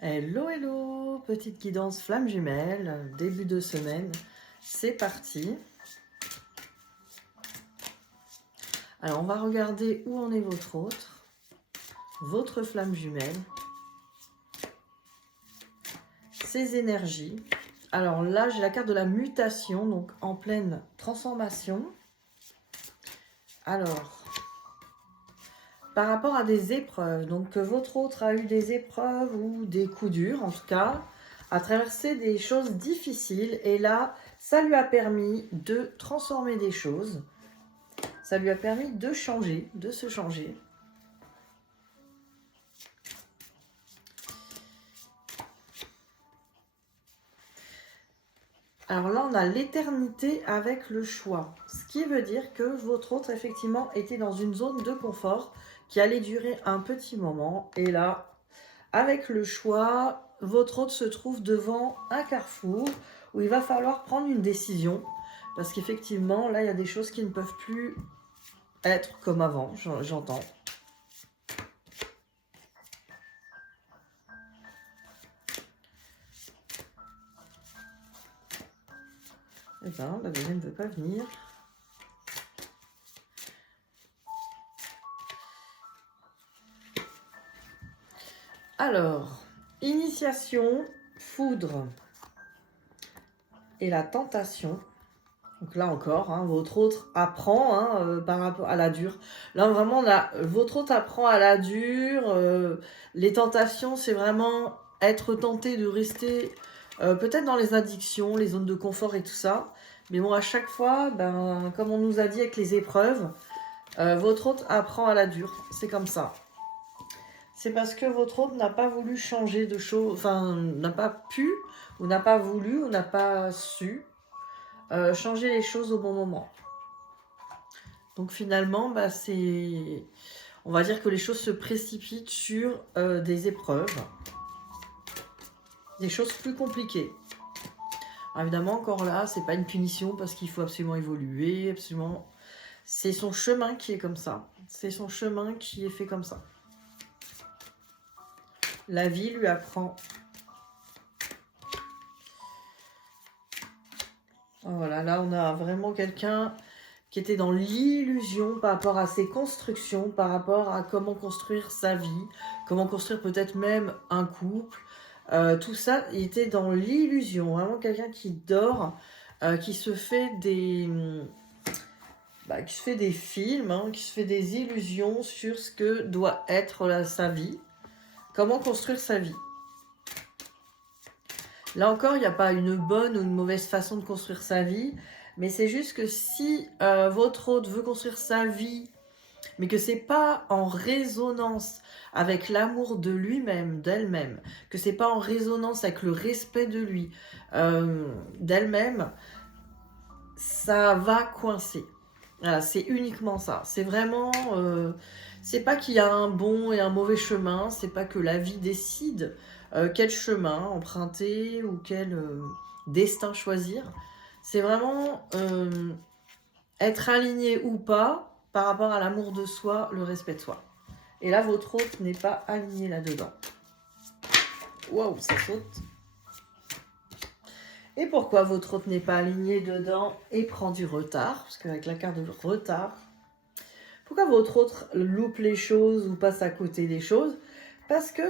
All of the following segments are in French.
Hello, hello, petite guidance flamme jumelle, début de semaine, c'est parti. Alors, on va regarder où en est votre flamme jumelle, ses énergies. Alors là, j'ai la carte de la mutation, donc en pleine transformation. Alors, par rapport à des épreuves, donc que votre autre a eu des épreuves ou des coups durs, en tout cas, a traversé des choses difficiles, et là, ça lui a permis de transformer des choses. Ça lui a permis de changer, de se changer. Alors là, on a l'éternité avec le choix. Ce qui veut dire que votre autre, effectivement, était dans une zone de confort qui allait durer un petit moment. Et là, avec le choix, votre autre se trouve devant un carrefour où il va falloir prendre une décision. Parce qu'effectivement, là, il y a des choses qui ne peuvent plus être comme avant, j'entends. Eh ben, la deuxième ne veut pas venir. Alors, initiation, foudre et la tentation. Donc là encore, hein, votre autre apprend par rapport à la dure. Là vraiment, votre autre apprend à la dure. Les tentations, c'est vraiment être tenté de rester peut-être dans les addictions, les zones de confort et tout ça. Mais bon, à chaque fois, ben, comme on nous a dit avec les épreuves, votre autre apprend à la dure. C'est comme ça. C'est parce que votre autre n'a pas voulu changer de choses, enfin, n'a pas pu, ou n'a pas voulu, ou n'a pas su changer les choses au bon moment. Donc finalement, bah, on va dire que les choses se précipitent sur des épreuves, des choses plus compliquées. Alors évidemment, encore là, c'est pas une punition parce qu'il faut absolument évoluer, absolument. C'est son chemin qui est comme ça. C'est son chemin qui est fait comme ça. La vie lui apprend. Voilà, là on a vraiment quelqu'un qui était dans l'illusion par rapport à ses constructions, par rapport à comment construire sa vie, comment construire peut-être même un couple. Tout ça, il était dans l'illusion. Vraiment quelqu'un qui dort, qui se fait des films, hein, qui se fait des illusions sur ce que doit être sa vie, comment construire sa vie. Là encore, il n'y a pas une bonne ou une mauvaise façon de construire sa vie, mais c'est juste que si votre hôte veut construire sa vie, mais que c'est pas en résonance avec l'amour de lui-même, d'elle-même, que c'est pas en résonance avec le respect de lui, d'elle-même, ça va coincer. Voilà, c'est uniquement ça. C'est vraiment, c'est pas qu'il y a un bon et un mauvais chemin, c'est pas que la vie décide quel chemin emprunter ou quel destin choisir. C'est vraiment être aligné ou pas par rapport à l'amour de soi, le respect de soi. Et là, votre hôte n'est pas aligné là-dedans. Waouh, ça saute. Et pourquoi votre hôte n'est pas aligné dedans et prend du retard? Parce qu'avec la carte de retard, pourquoi votre autre loupe les choses ou passe à côté des choses? Parce que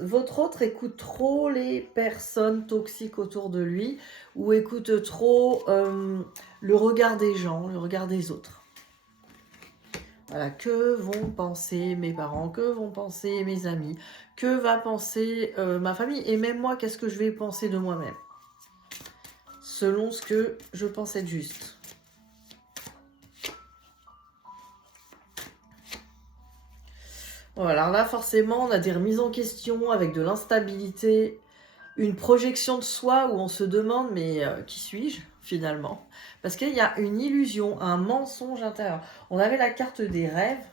votre autre écoute trop les personnes toxiques autour de lui ou écoute trop le regard des gens, le regard des autres. Voilà, que vont penser mes parents, que vont penser mes amis, que va penser ma famille et même moi, qu'est-ce que je vais penser de moi-même selon ce que je pense être juste. Voilà, alors là, forcément, on a des remises en question avec de l'instabilité, une projection de soi où on se demande, mais qui suis-je finalement? Parce qu'il y a une illusion, un mensonge intérieur. On avait la carte des rêves.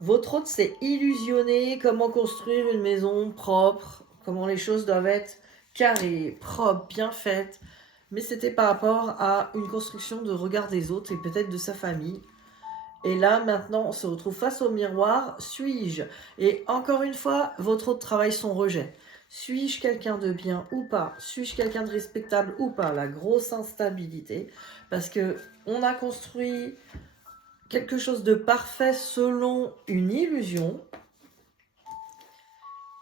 Votre hôte s'est illusionné comment construire une maison propre, comment les choses doivent être carrées, propres, bien faites. Mais c'était par rapport à une construction de regard des autres et peut-être de sa famille. Et là, maintenant, on se retrouve face au miroir. Suis-je? Et encore une fois, votre autre travail, son rejet. Suis-je quelqu'un de bien ou pas? Suis-je quelqu'un de respectable ou pas? La grosse instabilité. Parce que on a construit quelque chose de parfait selon une illusion.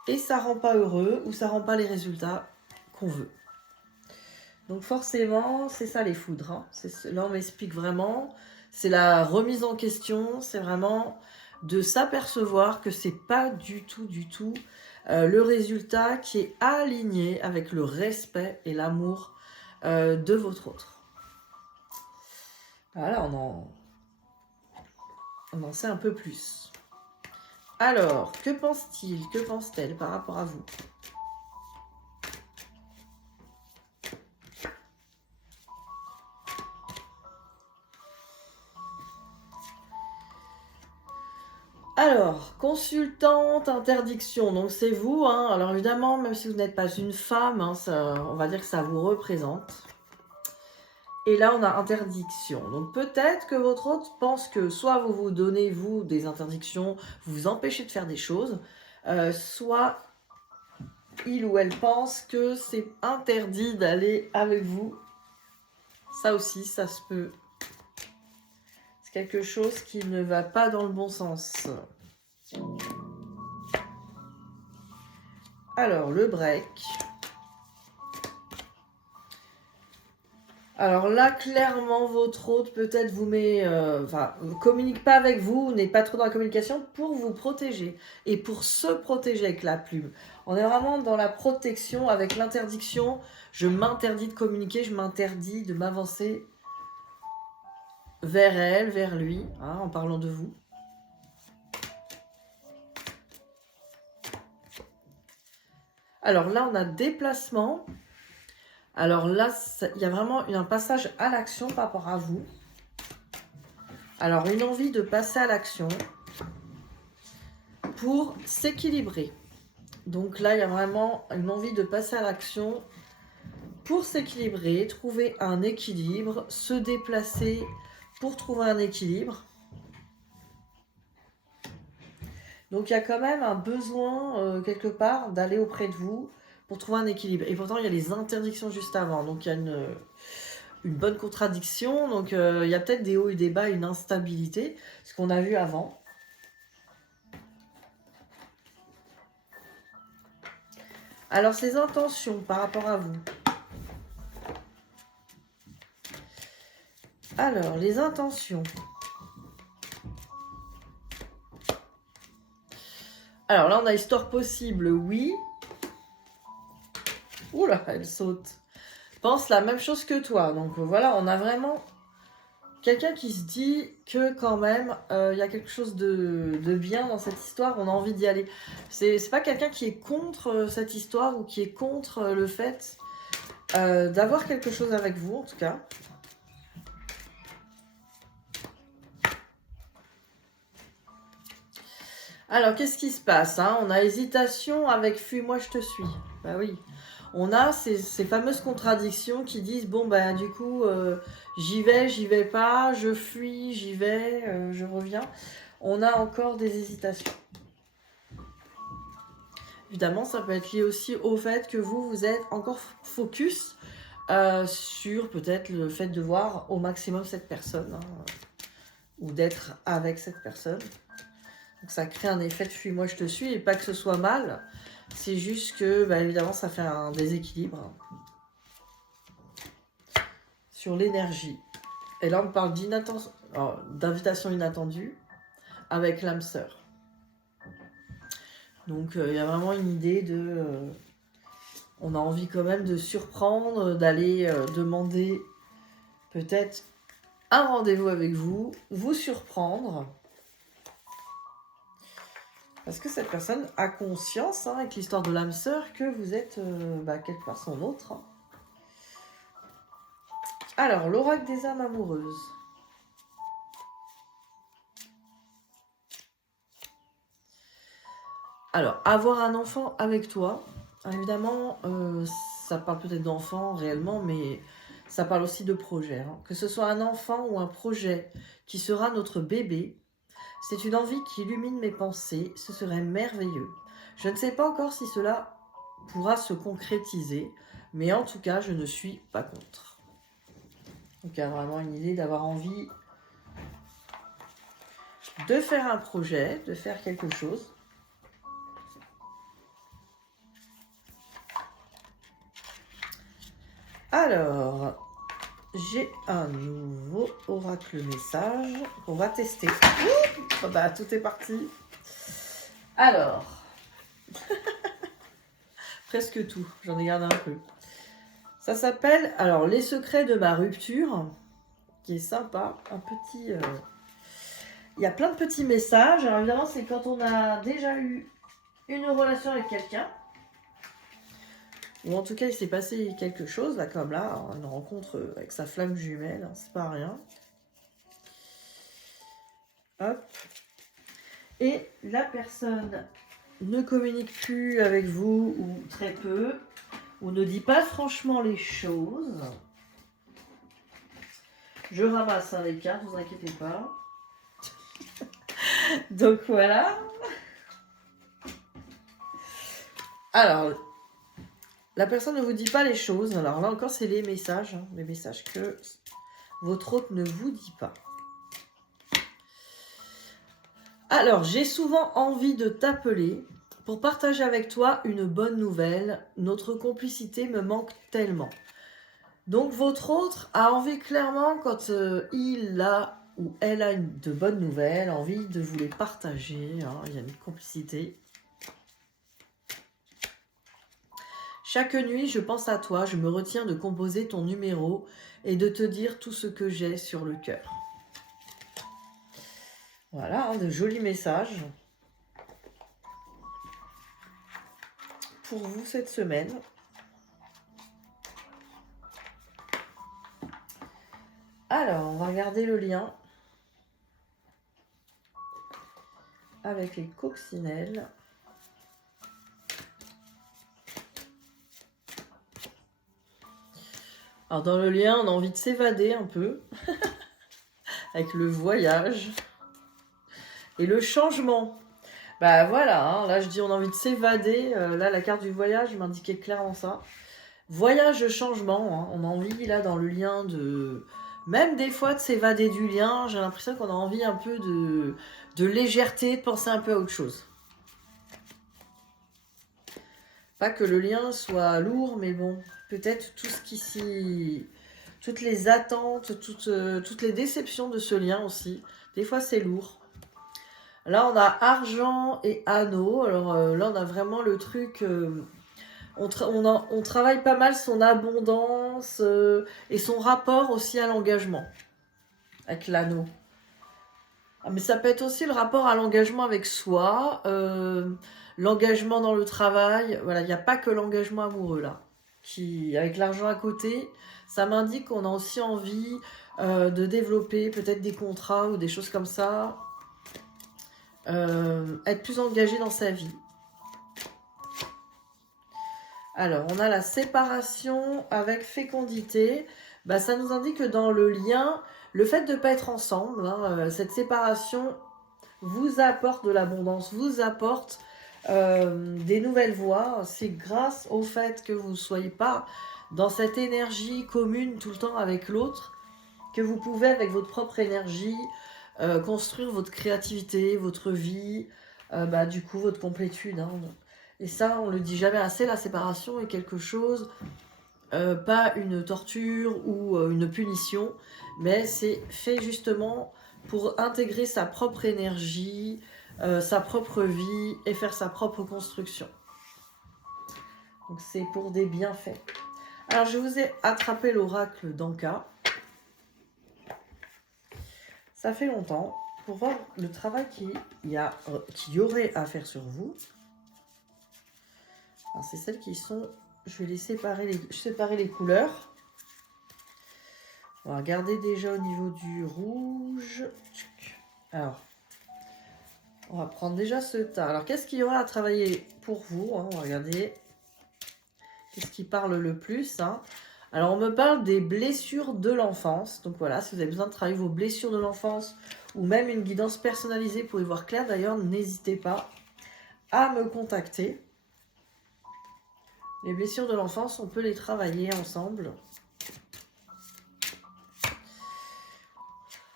Et ça rend pas heureux ou ça rend pas les résultats qu'on veut. Donc forcément, c'est ça les foudres. Hein. Là, on m'explique vraiment. C'est la remise en question. C'est vraiment de s'apercevoir que c'est pas du tout le résultat qui est aligné avec le respect et l'amour de votre autre. Voilà, on en sait un peu plus. Alors, que pense-t-il, que pense-t-elle par rapport à vous? Alors, consultante, interdiction, donc c'est vous, hein. Alors évidemment, même si vous n'êtes pas une femme, hein, on va dire que ça vous représente. Et là, on a interdiction. Donc peut-être que votre hôte pense que soit vous vous donnez, vous, des interdictions, vous vous empêchez de faire des choses, soit il ou elle pense que c'est interdit d'aller avec vous. Ça aussi, ça se peut. C'est quelque chose qui ne va pas dans le bon sens. Alors, le break. Alors là, clairement, votre hôte peut-être vous met... communique pas avec vous, n'est pas trop dans la communication pour vous protéger. Et pour se protéger avec la plume. On est vraiment dans la protection avec l'interdiction. Je m'interdis de communiquer, je m'interdis de m'avancer vers elle, vers lui, hein, en parlant de vous. Alors là, on a déplacement. Alors là, il y a vraiment un passage à l'action par rapport à vous. Alors, une envie de passer à l'action pour s'équilibrer. Donc là, il y a vraiment une envie de passer à l'action pour s'équilibrer, trouver un équilibre, se déplacer pour trouver un équilibre. Donc, il y a quand même un besoin, quelque part, d'aller auprès de vous pour trouver un équilibre. Et pourtant, il y a les interdictions juste avant. Donc, il y a une bonne contradiction. Donc, il y a peut-être des hauts et des bas, une instabilité, ce qu'on a vu avant. Alors, ses intentions par rapport à vous. Alors, les intentions. Alors là, on a histoire possible, oui. Oula, elle saute. Pense la même chose que toi. Donc voilà, on a vraiment quelqu'un qui se dit que quand même, il y a quelque chose de bien dans cette histoire. On a envie d'y aller. C'est pas quelqu'un qui est contre cette histoire ou qui est contre le fait d'avoir quelque chose avec vous, en tout cas. Alors, qu'est-ce qui se passe, hein? On a hésitation avec fuis-moi, je te suis. Bah oui. On a ces fameuses contradictions qui disent, bon, bah du coup, j'y vais pas, je fuis, j'y vais, je reviens. On a encore des hésitations. Évidemment, ça peut être lié aussi au fait que vous êtes encore focus sur peut-être le fait de voir au maximum cette personne, hein, ou d'être avec cette personne. Donc ça crée un effet de fuis-moi, je te suis, et pas que ce soit mal, c'est juste que, bah, évidemment, ça fait un déséquilibre sur l'énergie. Et là, on parle d'invitation inattendue avec l'âme sœur. Donc, il y a vraiment une idée de... on a envie quand même de surprendre, d'aller demander peut-être un rendez-vous avec vous, vous surprendre. Parce que cette personne a conscience, hein, avec l'histoire de l'âme sœur, que vous êtes quelque part son autre. Hein. Alors, l'oracle des âmes amoureuses. Alors, avoir un enfant avec toi, évidemment, ça parle peut-être d'enfant réellement, mais Ça parle aussi de projet. Hein. Que ce soit un enfant ou un projet qui sera notre bébé, c'est une envie qui illumine mes pensées. Ce serait merveilleux. Je ne sais pas encore si cela pourra se concrétiser, mais en tout cas, je ne suis pas contre. Donc il y a vraiment une idée d'avoir envie de faire un projet, de faire quelque chose. Alors, j'ai un nouveau oracle message qu'on va tester. Ouh, bah, tout est parti. Alors, presque tout, j'en ai gardé un peu. Ça s'appelle, alors, Les secrets de ma rupture, qui est sympa, un petit... Il y a plein de petits messages. Alors évidemment, c'est quand on a déjà eu une relation avec quelqu'un, ou en tout cas, il s'est passé quelque chose, là, comme là, une rencontre avec sa flamme jumelle, hein, c'est pas rien. Hop. Et la personne ne communique plus avec vous, ou très peu, ou ne dit pas franchement les choses. Je ramasse les cartes, ne vous inquiétez pas. Donc voilà. Alors, la personne ne vous dit pas les choses. Alors là encore, c'est les messages que votre hôte ne vous dit pas. Alors, j'ai souvent envie de t'appeler pour partager avec toi une bonne nouvelle. Notre complicité me manque tellement. Donc, votre hôte a envie clairement, quand il a ou elle a de bonnes nouvelles, envie de vous les partager. Hein, il y a une complicité. Chaque nuit, je pense à toi, je me retiens de composer ton numéro et de te dire tout ce que j'ai sur le cœur. Voilà, hein, de jolis messages pour vous cette semaine. Alors, on va regarder le lien avec les coccinelles. Alors, dans le lien, on a envie de s'évader un peu avec le voyage et le changement. Bah voilà, hein, là je dis on a envie de s'évader. Là, la carte du voyage m'indiquait clairement ça. Voyage, changement. Hein, on a envie là dans le lien de... Même des fois de s'évader du lien, j'ai l'impression qu'on a envie un peu de légèreté, de penser un peu à autre chose. Pas que le lien soit lourd, mais bon, peut-être tout ce qui s'y... Toutes les attentes, toutes les déceptions de ce lien aussi. Des fois, c'est lourd. Là, on a argent et anneau. Alors là, on a vraiment le truc... on travaille pas mal son abondance et son rapport aussi à l'engagement avec l'anneau. Ah, mais ça peut être aussi le rapport à l'engagement avec soi, l'engagement dans le travail. Voilà, il n'y a pas que l'engagement amoureux là. Avec l'argent à côté, ça m'indique qu'on a aussi envie de développer peut-être des contrats ou des choses comme ça. Être plus engagé dans sa vie. Alors, on a la séparation avec fécondité. Bah, ça nous indique que dans le lien, le fait de ne pas être ensemble, hein, cette séparation vous apporte de l'abondance, vous apporte des nouvelles voies. C'est grâce au fait que vous ne soyez pas dans cette énergie commune tout le temps avec l'autre, que vous pouvez, avec votre propre énergie, construire votre créativité, votre vie, du coup, votre complétude. Hein. Et ça, on le dit jamais assez, la séparation est quelque chose, pas une torture ou une punition, mais c'est fait justement pour intégrer sa propre énergie, sa propre vie et faire sa propre construction. Donc c'est pour des bienfaits. Alors je vous ai attrapé l'oracle d'Anka. Ça fait longtemps pour voir le travail qu'il y aurait à faire sur vous. Alors c'est celles qui sont... Je vais les séparer les couleurs. On va regarder déjà au niveau du rouge. Alors, on va prendre déjà ce tas. Alors, qu'est-ce qu'il y aura à travailler pour vous, hein? On va regarder. Qu'est-ce qui parle le plus, hein? Alors, on me parle des blessures de l'enfance. Donc voilà, si vous avez besoin de travailler vos blessures de l'enfance ou même une guidance personnalisée pour y voir clair, d'ailleurs, n'hésitez pas à me contacter. Les blessures de l'enfance, on peut les travailler ensemble.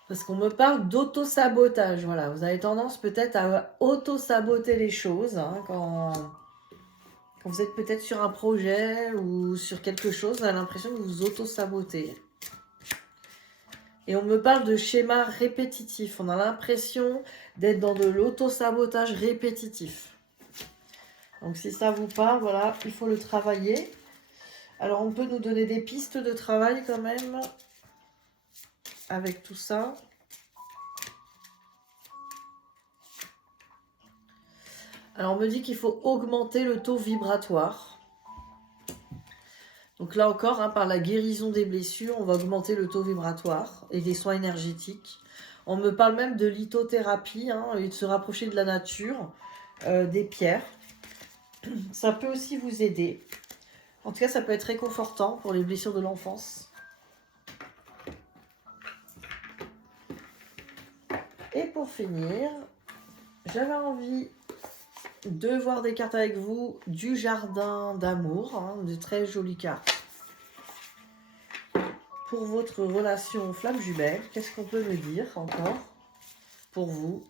Parce qu'on me parle d'auto-sabotage. Voilà, vous avez tendance peut-être à auto-saboter les choses quand vous êtes peut-être sur un projet ou sur quelque chose, on a l'impression que vous auto-sabotez. Et on me parle de schéma répétitif. On a l'impression d'être dans de l'auto-sabotage répétitif. Donc si ça vous parle, voilà, il faut le travailler. Alors on peut nous donner des pistes de travail quand même avec tout ça. Alors on me dit qu'il faut augmenter le taux vibratoire. Donc là encore, par la guérison des blessures, on va augmenter le taux vibratoire et des soins énergétiques. On me parle même de lithothérapie et de se rapprocher de la nature, des pierres. Ça peut aussi vous aider. En tout cas, ça peut être réconfortant pour les blessures de l'enfance. Et pour finir, j'avais envie de voir des cartes avec vous du jardin d'amour, de très jolies cartes. Pour votre relation flamme jumelle, qu'est-ce qu'on peut me dire encore pour vous?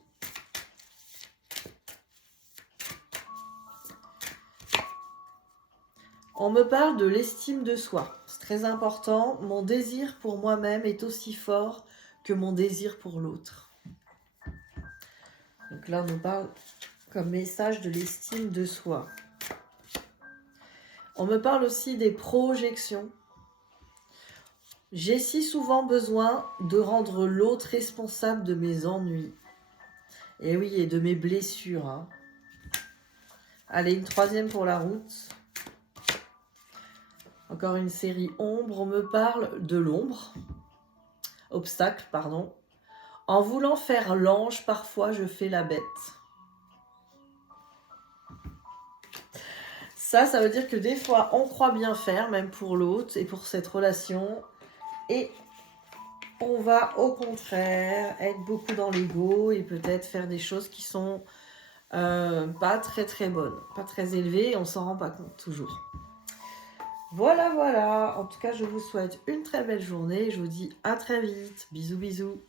On me parle de l'estime de soi. C'est très important. Mon désir pour moi-même est aussi fort que mon désir pour l'autre. Donc là, on nous parle comme message de l'estime de soi. On me parle aussi des projections. J'ai si souvent besoin de rendre l'autre responsable de mes ennuis. Et oui, et de mes blessures. Allez, une troisième pour la route. Encore une série ombre. On me parle de l'ombre. Obstacle, pardon. En voulant faire l'ange, parfois je fais la bête. Ça veut dire que des fois, on croit bien faire, même pour l'autre et pour cette relation. Et on va au contraire être beaucoup dans l'ego et peut-être faire des choses qui sont pas très très bonnes, pas très élevées et on s'en rend pas compte toujours. Voilà, voilà. En tout cas, je vous souhaite une très belle journée. Je vous dis à très vite. Bisous, bisous.